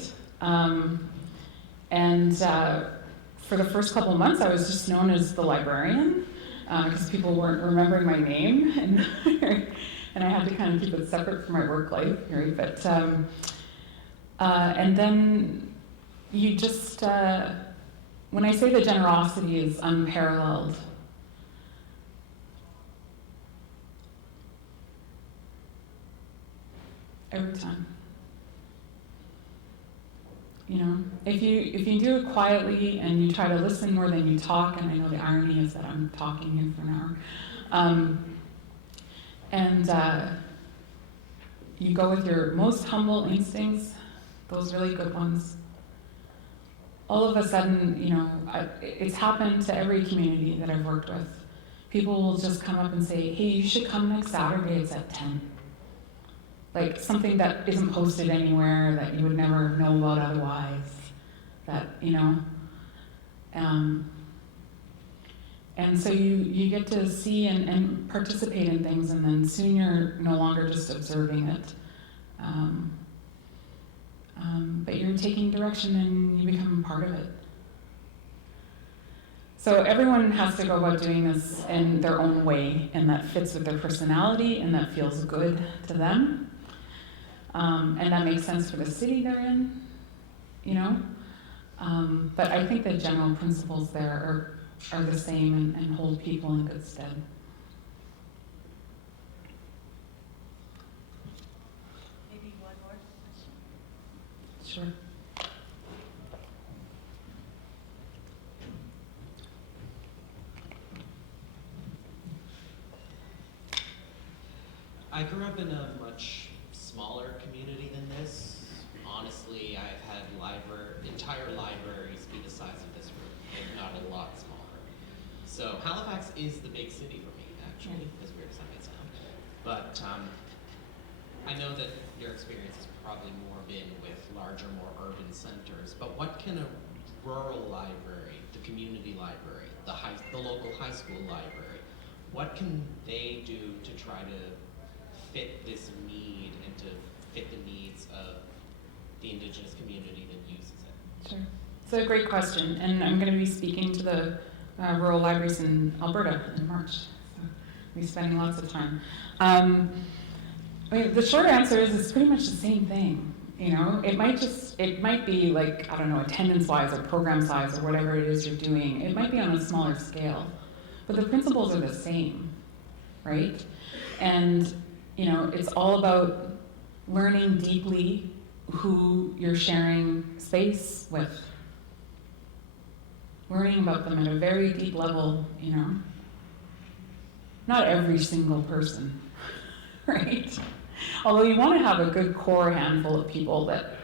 For the first couple of months, I was just known as the librarian, because people weren't remembering my name, and I had to kind of keep it separate from my work life, right? But, and then you just, when I say the generosity is unparalleled, every time. You know, if you do it quietly and you try to listen more than you talk, and I know the irony is that I'm talking here for an hour, and you go with your most humble instincts, those really good ones, all of a sudden, you know, it's happened to every community that I've worked with. People will just come up and say, hey, you should come next Saturday, it's at 10. Like something that isn't posted anywhere, that you would never know about otherwise, that, you know. And so you get to see and participate in things, and then soon you're no longer just observing it. But you're taking direction and you become part of it. So everyone has to go about doing this in their own way, and that fits with their personality, and that feels good to them. And that makes sense for the city they're in, you know? But I think the general principles there are the same and hold people in good stead. Maybe one Sure. I grew up in a much smaller community than this. Honestly, I've had entire libraries be the size of this room, if not a lot smaller. So Halifax is the big city for me, actually, as weird as that may sound. But I know that your experience has probably more been with larger, more urban centers. But what can a rural library, the community library, the local high school library, what can they do to try to fit this need and to fit the needs of the Indigenous community that uses it? Sure. It's a great question, and I'm going to be speaking to the rural libraries in Alberta in March. So we'll be spending lots of time. I mean, the short answer is it's pretty much the same thing. You know, it might be like, I don't know, attendance-wise or program size or whatever it is you're doing. It might be on a smaller scale, but the principles are the same, right? And you know, it's all about learning deeply who you're sharing space with. Learning about them at a very deep level, you know. Not every single person, right? Although you want to have a good core handful of people that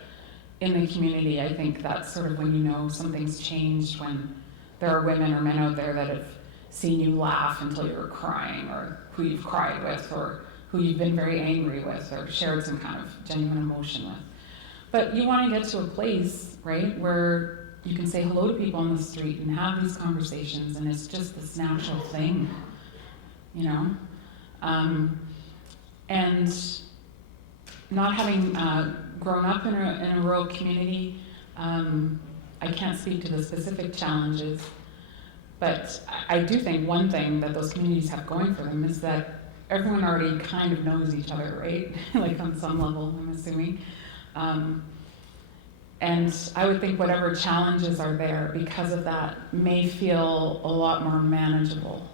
in the community, I think that's sort of when you know something's changed, when there are women or men out there that have seen you laugh until you were crying, or who you've cried with, or who you've been very angry with, or shared some kind of genuine emotion with. But you want to get to a place, right, where you can say hello to people on the street and have these conversations, and it's just this natural thing, you know? And not having grown up in a rural community, I can't speak to the specific challenges, but I do think one thing that those communities have going for them is that everyone already kind of knows each other, right? Like on some level, I'm assuming. And I would think whatever challenges are there because of that may feel a lot more manageable.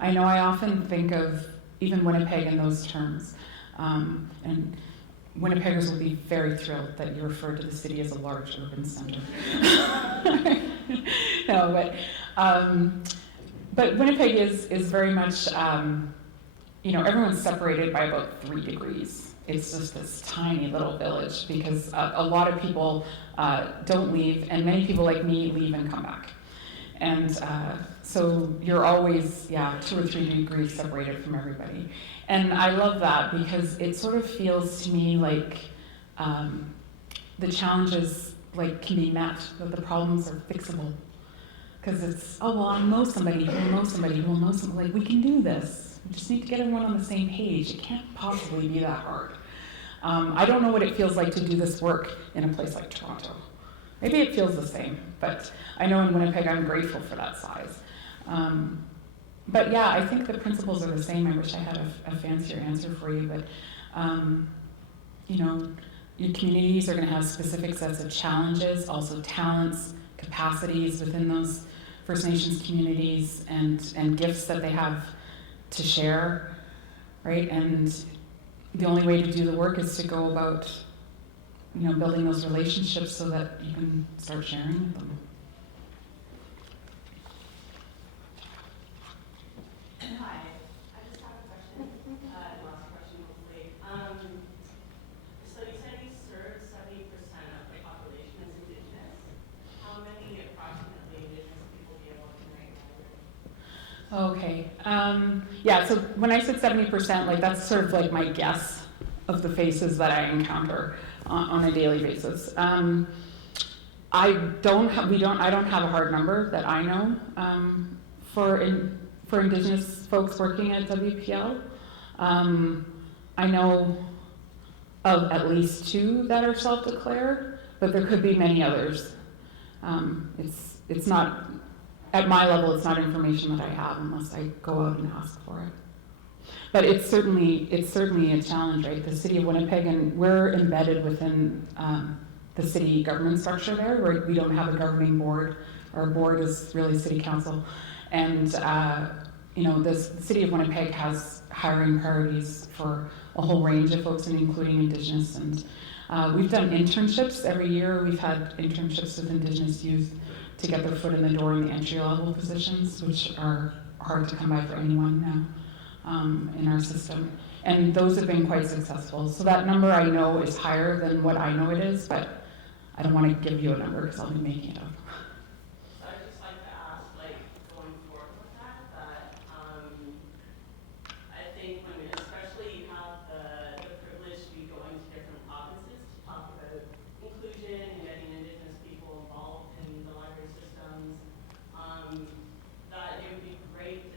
I know I often think of even Winnipeg in those terms. And Winnipeggers will be very thrilled that you refer to the city as a large urban center. No, but Winnipeg is very much, you know, everyone's separated by about 3 degrees. It's just this tiny little village because a lot of people don't leave, and many people like me leave and come back. And so you're always, 2 or 3 degrees separated from everybody. And I love that because it sort of feels to me like the challenges can be met, that the problems are fixable. Because it's, oh, well, I know somebody who will know somebody who will know somebody. Like, we can do this. We just need to get everyone on the same page. It can't possibly be that hard. I don't know what it feels like to do this work in a place like Toronto. Maybe it feels the same, but I know in Winnipeg I'm grateful for that size. But yeah, I think the principles are the same. I wish I had a fancier answer for you, but you know, your communities are going to have specific sets of challenges, also talents, capacities within those First Nations communities, and gifts that they have to share, right? And the only way to do the work is to go about, you know, building those relationships so that you can start sharing with them. Hi, I just have a question, last question hopefully. So you said you serve 70% of the population as Indigenous. How many approximately Indigenous people do you have working right now? Okay. Yeah, so when I said 70%, that's sort of like my guess of the faces that I encounter on a daily basis. I don't have a hard number that I know for Indigenous folks working at WPL. I know of at least 2 that are self-declared, but there could be many others. It's not, at my level, it's not information that I have unless I go out and ask for it. But it's certainly a challenge, right? The city of Winnipeg, and we're embedded within the city government structure there, where we don't have a governing board. Our board is really city council. And you know, the city of Winnipeg has hiring priorities for a whole range of folks, and including Indigenous. And We've done internships every year. We've had internships with Indigenous youth to get their foot in the door in the entry-level positions, which are hard to come by for anyone now in our system. And those have been quite successful. So that number I know is higher than what I know it is, but I don't want to give you a number because I'll be making it up. So I'd just like to ask, like, going forward with that, I think when, especially you have the privilege to be going to different provinces to talk about inclusion and getting Indigenous people involved in the library systems, that it would be great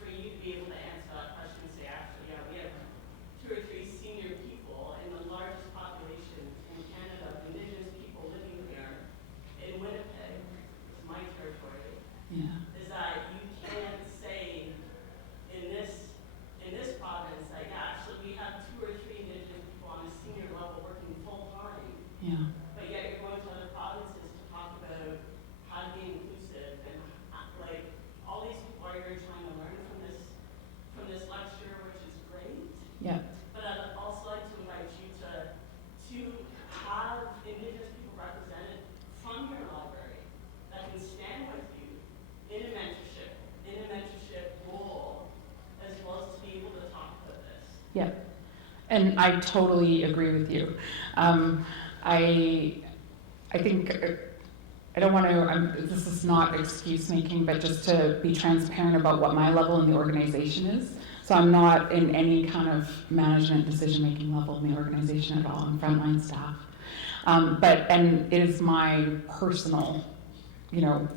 for you to be able to answer that question and say, actually, yeah, we have 2 or 3 senior people in the largest population in Canada of Indigenous people living here in Winnipeg, it's my territory, Yeah. is that you can't say in this province that, yeah, actually we have 2 or 3 Indigenous people on a senior level working full time, Yeah. but yet you're going to other provinces to talk about how to be inclusive and like all these people are here trying to learn from this lecture, which is great. Yeah. But I'd also like to invite you to have Indigenous people represented from your library that can stand with you in a mentorship role, as well as to be able to talk about this. Yeah, and I totally agree with you. I think I don't want to. This is not excuse making, but just to be transparent about what my level in the organization is. So I'm not in any kind of management decision making level in the organization at all. I'm frontline staff, and it is my personal,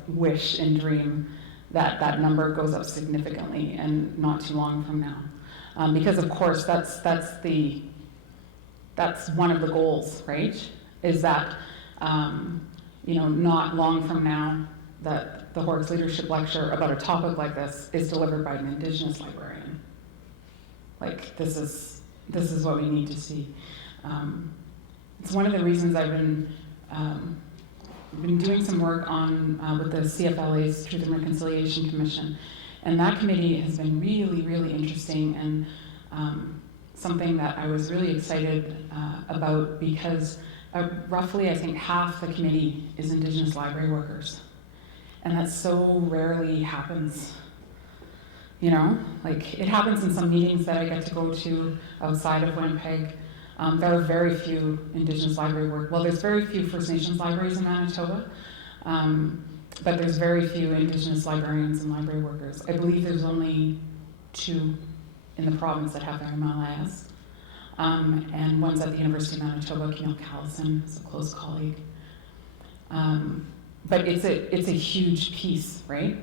wish and dream that that number goes up significantly and not too long from now. Because of course that's one of the goals, right? Is that not long from now that the Horrocks Leadership Lecture about a topic like this is delivered by an Indigenous librarian. Like this is what we need to see. It's one of the reasons I've been doing some work on with the CFLA's Truth and Reconciliation Commission, and that committee has been really, really interesting and something that I was really excited about because roughly I think half the committee is Indigenous library workers, and that so rarely happens. Like it happens in some meetings that I get to go to outside of Winnipeg. There are very few Indigenous library work. Well, there's very few First Nations libraries in Manitoba, but there's very few Indigenous librarians and library workers. I believe there's only 2 in the province that have their MLIS, and one's at the University of Manitoba. Camille Callison is a close colleague. But it's a huge piece, right?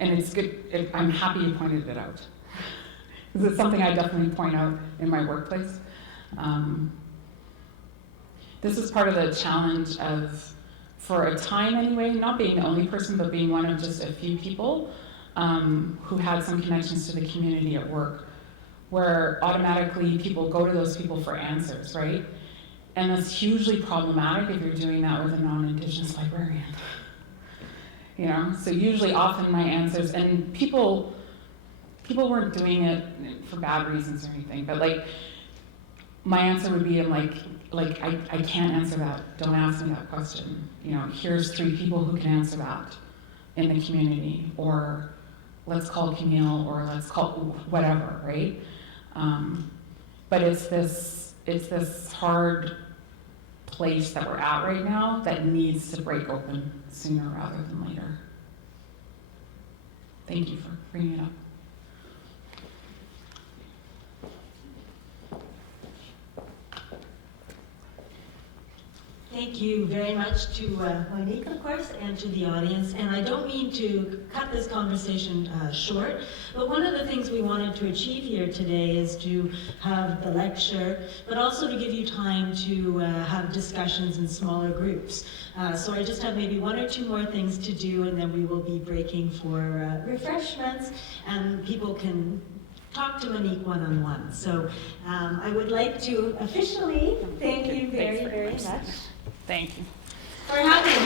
And it's good. I'm happy you pointed it out. Because it's something I definitely point out in my workplace. This is part of the challenge of, for a time anyway, not being the only person, but being one of just a few people who had some connections to the community at work, where automatically people go to those people for answers, right? And that's hugely problematic if you're doing that with a non-Indigenous librarian. So usually often my answers, and people weren't doing it for bad reasons or anything, but my answer would be, I can't answer that. Don't ask me that question. Here's 3 people who can answer that in the community, or let's call Camille, or let's call whatever, right? But it's this hard place that we're at right now that needs to break open sooner rather than later. Thank you for bringing it up. Thank you very much to Monique, of course, and to the audience. And I don't mean to cut this conversation short, but one of the things we wanted to achieve here today is to have the lecture, but also to give you time to have discussions in smaller groups. So I just have maybe 1 or 2 more things to do, and then we will be breaking for refreshments, and people can talk to Monique one-on-one. So I would like to officially thank you very, very much. Thank you. For having